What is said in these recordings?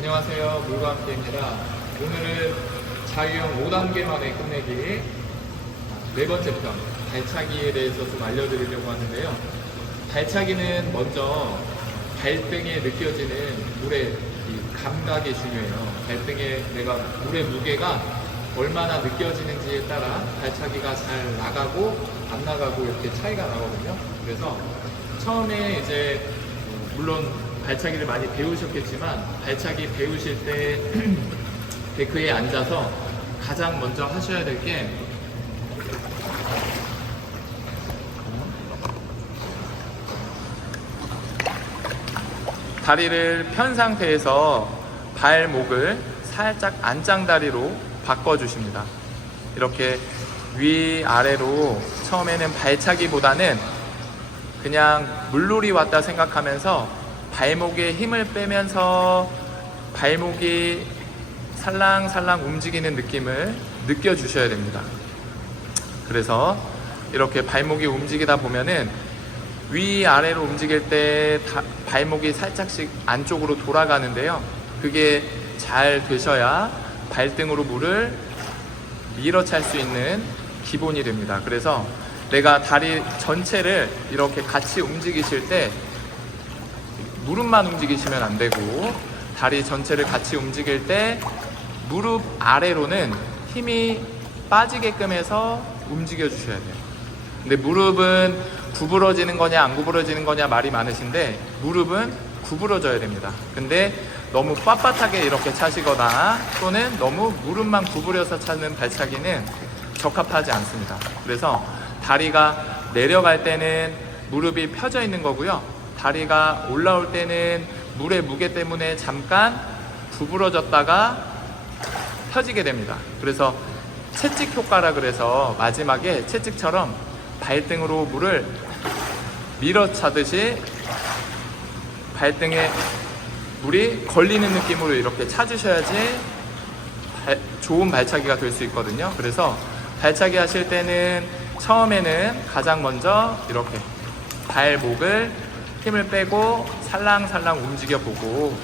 안녕하세요. 물과 함께입니다. 오늘은 자유형 5단계 만에 끝내기 네 번째 편 발차기에 대해서 좀 알려드리려고 하는데요. 발차기는 먼저 발등에 느껴지는 물의 이 감각이 중요해요. 발등에 내가 물의 무게가 얼마나 느껴지는지에 따라 발차기가 잘 나가고 안 나가고 이렇게 차이가 나거든요. 그래서 처음에 이제 물론 발차기를 많이 배우셨겠지만 발차기 배우실 때 데크에 앉아서 가장 먼저 하셔야 될 게 다리를 편 상태에서 발목을 살짝 안짱다리로 바꿔주십니다. 이렇게 위아래로 처음에는 발차기보다는 그냥 물놀이 왔다 생각하면서 발목에 힘을 빼면서 발목이 살랑살랑 움직이는 느낌을 느껴주셔야 됩니다. 그래서 이렇게 발목이 움직이다 보면은 위아래로 움직일 때 발목이 살짝씩 안쪽으로 돌아가는데요. 그게 잘 되셔야 발등으로 물을 밀어찰 수 있는 기본이 됩니다. 그래서 내가 다리 전체를 이렇게 같이 움직이실 때 무릎만 움직이시면 안 되고 다리 전체를 같이 움직일 때 무릎 아래로는 힘이 빠지게끔 해서 움직여 주셔야 돼요. 근데 무릎은 구부러지는 거냐 안 구부러지는 거냐 말이 많으신데 무릎은 구부러져야 됩니다. 근데 너무 빳빳하게 이렇게 차시거나 또는 너무 무릎만 구부려서 차는 발차기는 적합하지 않습니다. 그래서 다리가 내려갈 때는 무릎이 펴져 있는 거고요. 다리가 올라올 때는 물의 무게 때문에 잠깐 구부러졌다가 펴지게 됩니다. 그래서 채찍 효과라 그래서 마지막에 채찍처럼 발등으로 물을 밀어차듯이 발등에 물이 걸리는 느낌으로 이렇게 차주셔야지 좋은 발차기가 될 수 있거든요. 그래서 발차기 하실 때는 처음에는 가장 먼저 이렇게 발목을 힘을 빼고 살랑살랑 움직여 보고,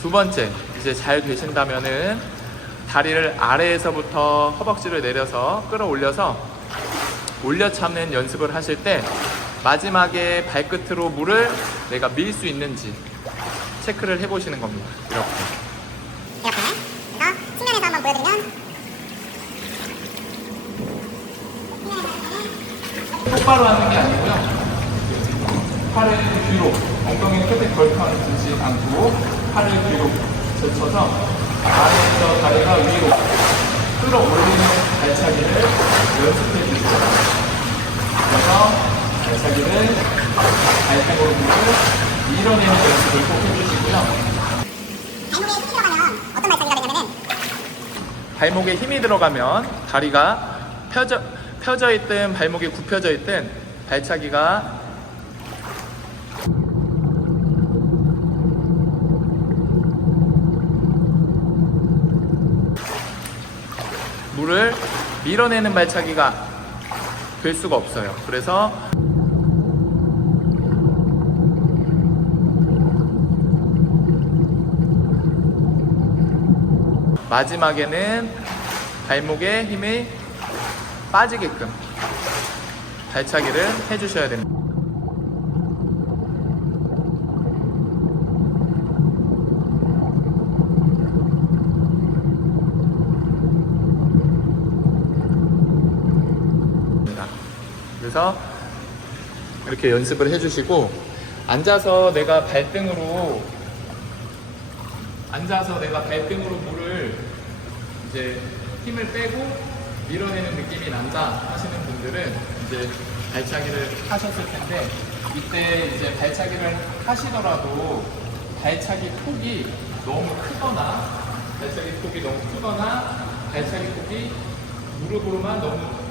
두 번째 이제 잘 되신다면은 다리를 아래에서부터 허벅지를 내려서 끌어올려서 올려 참는 연습을 하실 때 마지막에 발끝으로 물을 내가 밀 수 있는지 체크를 해보시는 겁니다. 이렇게 그래서 측면에서 한번 보여드리면 똑바로 하는 게 아니고요. 팔을 뒤로, 엉덩이는 끝에 걸터앉지 않고 팔을 뒤로 젖혀서 아래에서 다리가 위로 끌어올리는 발차기를 연습해 주세요. 그래서 발차기를 발등으로 밀어내는 연습을 꼭 해주시고요. 발목에 힘이 들어가면 다리가 펴져 있든 발목이 굽혀져 있든 발차기가 물을 밀어내는 발차기가 될 수가 없어요. 그래서 마지막에는 발목에 힘이 빠지게끔 발차기를 해주셔야 됩니다. 그래서 이렇게 연습을 해주시고, 앉아서 내가 발등으로 물을 이제 힘을 빼고 밀어내는 느낌이 난다 하시는 분들은 이제 발차기를 하셨을 텐데, 이때 이제 발차기를 하시더라도 발차기 폭이 너무 크거나 발차기 폭이 무릎으로만 너무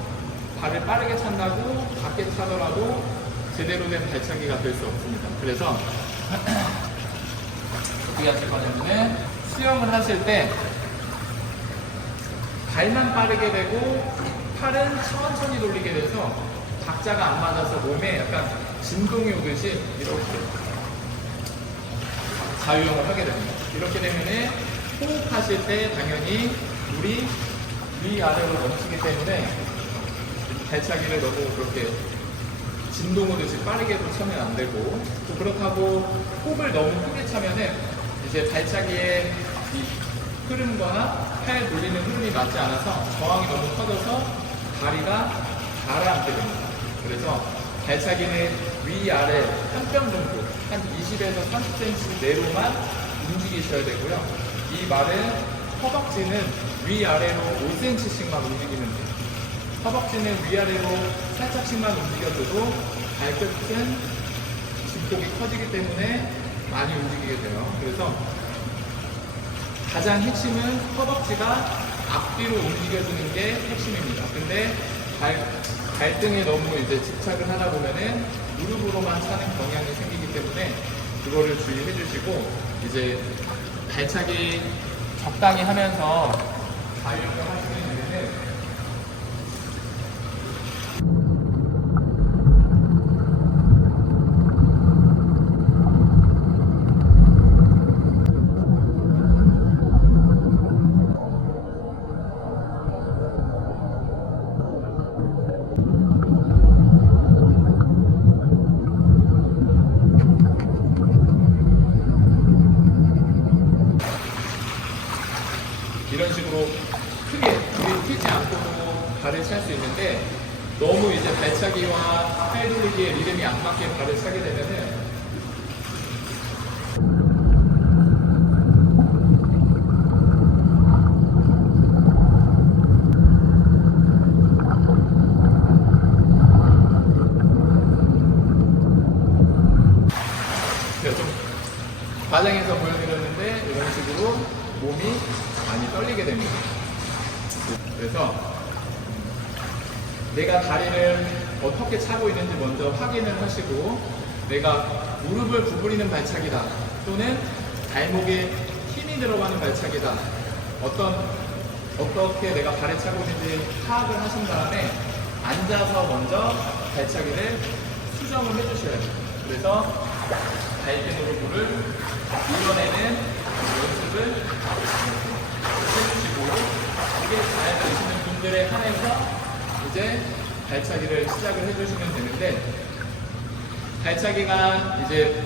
발을 빠르게 찬다고 작게 차더라도 제대로 된 발차기가 될 수 없습니다. 그래서 어떻게 하실 거냐면 수영을 하실 때 발만 빠르게 되고 팔은 천천히 돌리게 돼서 박자가 안 맞아서 몸에 약간 진동이 오듯이 이렇게 자유형을 하게 됩니다. 이렇게 되면 하실 때 당연히 물이 위아래로 넘치기 때문에 발차기를 너무 그렇게 진동오듯이 빠르게도 차면 안 되고, 또 그렇다고 호흡을 너무 크게 차면은 이제 발차기에 이 흐름거나 팔 돌리는 흐름이 맞지 않아서 저항이 너무 커져서 다리가 가라앉게 됩니다. 그래서 발차기는 위아래 한 뼘 정도, 한 20에서 30cm 내로만 움직이셔야 되고요. 이 말은 허벅지는 위아래로 5cm씩만 움직이면 돼요. 허벅지는 위아래로 살짝씩만 움직여줘도 발끝은 집폭이 커지기 때문에 많이 움직이게 돼요. 그래서 가장 핵심은 허벅지가 앞뒤로 움직여주는 게 핵심입니다. 근데 발등에 너무 이제 집착을 하다 보면은 무릎으로만 차는 경향이 생기기 때문에 그거를 주의해 주시고, 이제 발차기 적당히 하면서 자유형을 하시면 되는데, 이런 식으로 크게 튀지 않고도 발을 찰 수 있는데, 너무 이제 발차기와 팔 돌리기의 리듬이 안 맞게 발을 차게 되면은 제가 좀 과장해서 보여드렸는데 이런 식으로 몸이 많이 떨리게 됩니다. 그래서 내가 다리를 어떻게 차고 있는지 먼저 확인을 하시고, 내가 무릎을 구부리는 발차기다 또는 발목에 힘이 들어가는 발차기다, 어떻게 내가 발을 차고 있는지 파악을 하신 다음에 앉아서 먼저 발차기를 수정을 해주셔야 돼요. 그래서 발등으로 물을 밀어내는 연습을 해주시고, 이게 잘 되시는 분들에 한해서 이제 발차기를 시작을 해주시면 되는데, 발차기가 이제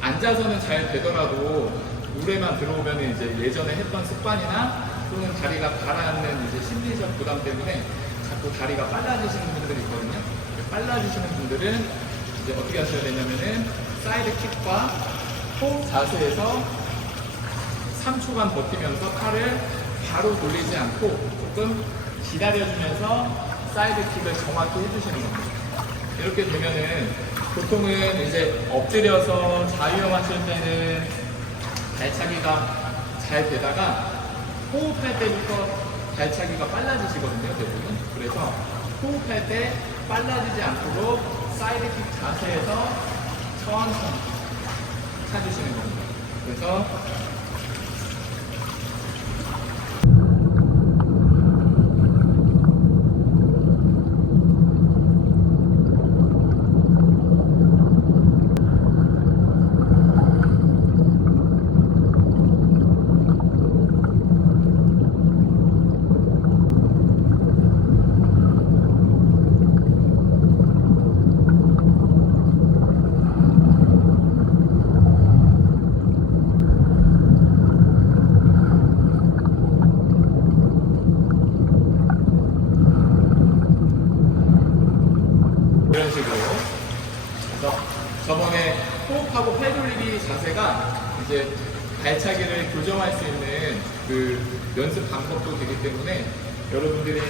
앉아서는 잘 되더라도 물에만 들어오면 이제 예전에 했던 습관이나 또는 다리가 가라앉는 이제 심리적 부담 때문에 자꾸 다리가 빨라지시는 분들이 있거든요. 빨라지시는 분들은 이제 어떻게 하셔야 되냐면은 사이드 킥과 호흡 자세에서 3초간 버티면서 팔을 바로 돌리지 않고 조금 기다려주면서 사이드 킥을 정확히 해주시는 겁니다. 이렇게 되면은 보통은 이제 엎드려서 자유형 하실 때는 발차기가 잘 되다가 호흡할 때부터 발차기가 빨라지시거든요, 대부분. 그래서 호흡할 때 빨라지지 않도록 사이드 킥 자세에서 천천히 찾으시는 겁니다. 그래서 이런 식으로. 그래서 저번에 호흡하고 팔 돌리기 자세가 이제 발차기를 교정할 수 있는 그 연습 방법도 되기 때문에 여러분들이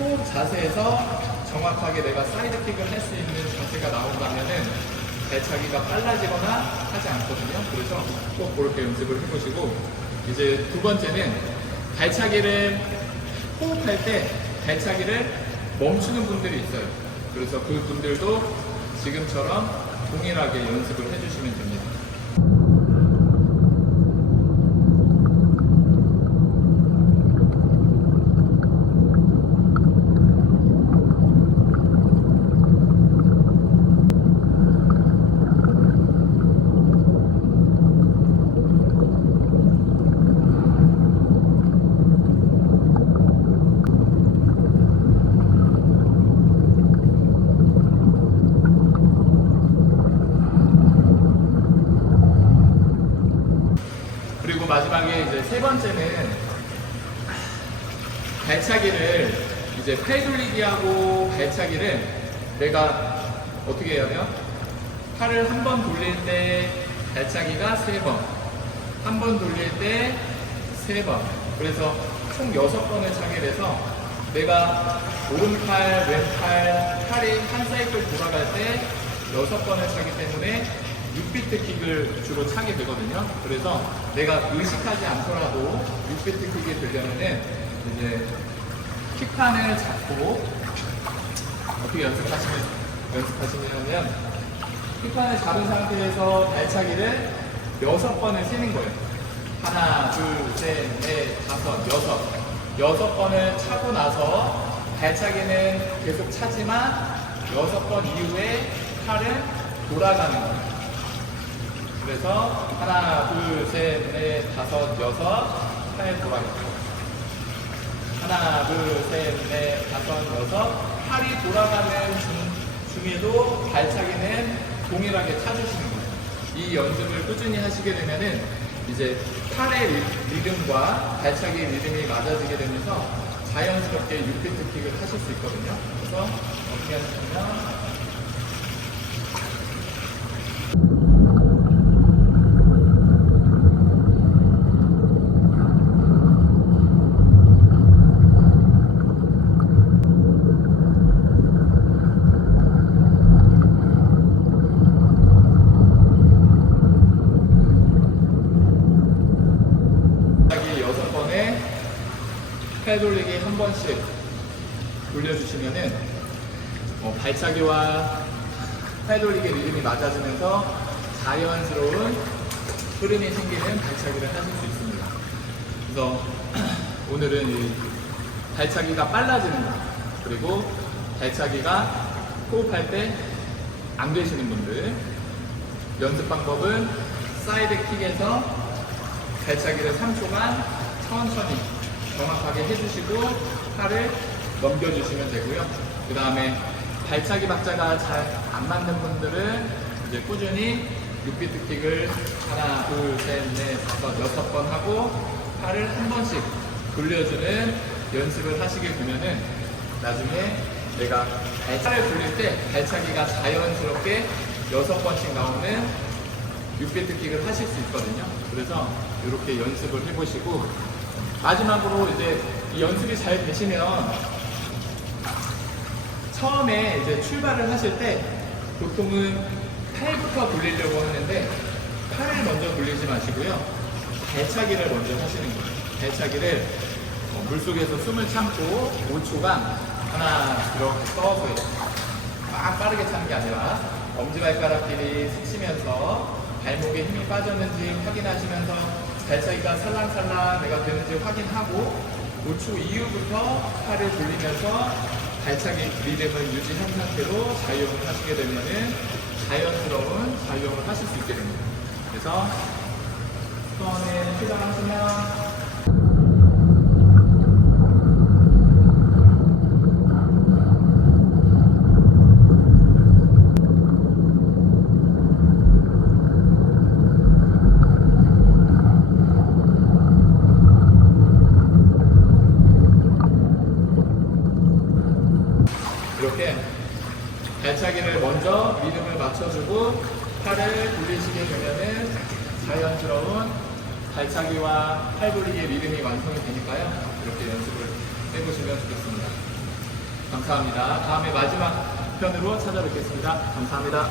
호흡 자세에서 정확하게 내가 사이드 킥을 할 수 있는 자세가 나온다면은 발차기가 빨라지거나 하지 않거든요. 그래서 꼭 그렇게 연습을 해보시고, 이제 두 번째는 발차기를 호흡할 때 발차기를 멈추는 분들이 있어요. 그래서 그 분들도 지금처럼 동일하게 연습을 해주시면 됩니다. 그리고 마지막에 이제 세 번째는 발차기를 이제 팔 돌리기하고 발차기를 내가 어떻게 해야 돼요? 팔을 한 번 돌릴 때 발차기가 3번, 한 번 돌릴 때 3번. 그래서 총 6번을 차게 돼서 내가 오른팔, 왼팔, 팔이 한 사이클 돌아갈 때 6번을 차기 때문에 6비트 킥을 주로 차게 되거든요. 그래서 내가 의식하지 않더라도 6비트 킥이 되려면은 이제 킥판을 잡고 어떻게 연습하시냐면 킥판을 잡은 상태에서 발차기를 6번을 세는 거예요. 하나, 둘, 셋, 넷, 다섯, 여섯 번을 차고 나서 발차기는 계속 차지만 6번 이후에 팔은 돌아가는 거예요. 그래서 하나, 둘, 셋, 넷, 다섯, 여섯, 팔 돌아가고 하나, 둘, 셋, 넷, 다섯, 여섯 팔이 돌아가는 중에도 발차기는 동일하게 차주시는 거예요. 이 연습을 꾸준히 하시게 되면은 이제 팔의 리듬과 발차기의 리듬이 맞아지게 되면서 자연스럽게 6비트 킥을 하실 수 있거든요. 그래서 어떻게 하시냐면 팔 돌리기 한 번씩 돌려주시면은 발차기와 팔 돌리기 리듬이 맞아지면서 자연스러운 흐름이 생기는 발차기를 하실 수 있습니다. 그래서 오늘은 이 발차기가 빨라지는 것 그리고 발차기가 호흡할 때 안 되시는 분들 연습 방법은 사이드 킥에서 발차기를 3초간 천천히 정확하게 해주시고 팔을 넘겨주시면 되고요. 그 다음에 발차기 박자가 잘 안 맞는 분들은 이제 꾸준히 6비트 킥을 하나, 둘, 셋, 넷, 다섯, 6번 하고 팔을 한 번씩 돌려주는 연습을 하시게 되면은 나중에 내가 발차를 돌릴 때 발차기가 자연스럽게 6번씩 나오는 6비트 킥을 하실 수 있거든요. 그래서 이렇게 연습을 해보시고 마지막으로 이제 이 연습이 잘 되시면 처음에 이제 출발을 하실 때 보통은 팔부터 돌리려고 하는데 팔을 먼저 돌리지 마시고요. 발차기를 먼저 하시는 거예요. 발차기를 물속에서 숨을 참고 5초간 하나 이렇게 떠서 막 빠르게 차는 게 아니라 엄지발가락끼리 스치면서 발목에 힘이 빠졌는지 확인하시면서 발차기가 살랑살랑 내가 되는지 확인하고 5초 이후부터 팔을 돌리면서 발차기 리듬을 유지한 상태로 자유형을 하시게 되면은 자연스러운 자유형을 하실 수 있게 됩니다. 그래서 처음에 시작하시면 이렇게 발차기를 먼저 리듬을 맞춰주고 팔을 돌리시게 되면은 자연스러운 발차기와 팔 돌리기의 리듬이 완성이 되니까요. 이렇게 연습을 해보시면 좋겠습니다. 감사합니다. 다음에 마지막 편으로 찾아뵙겠습니다. 감사합니다.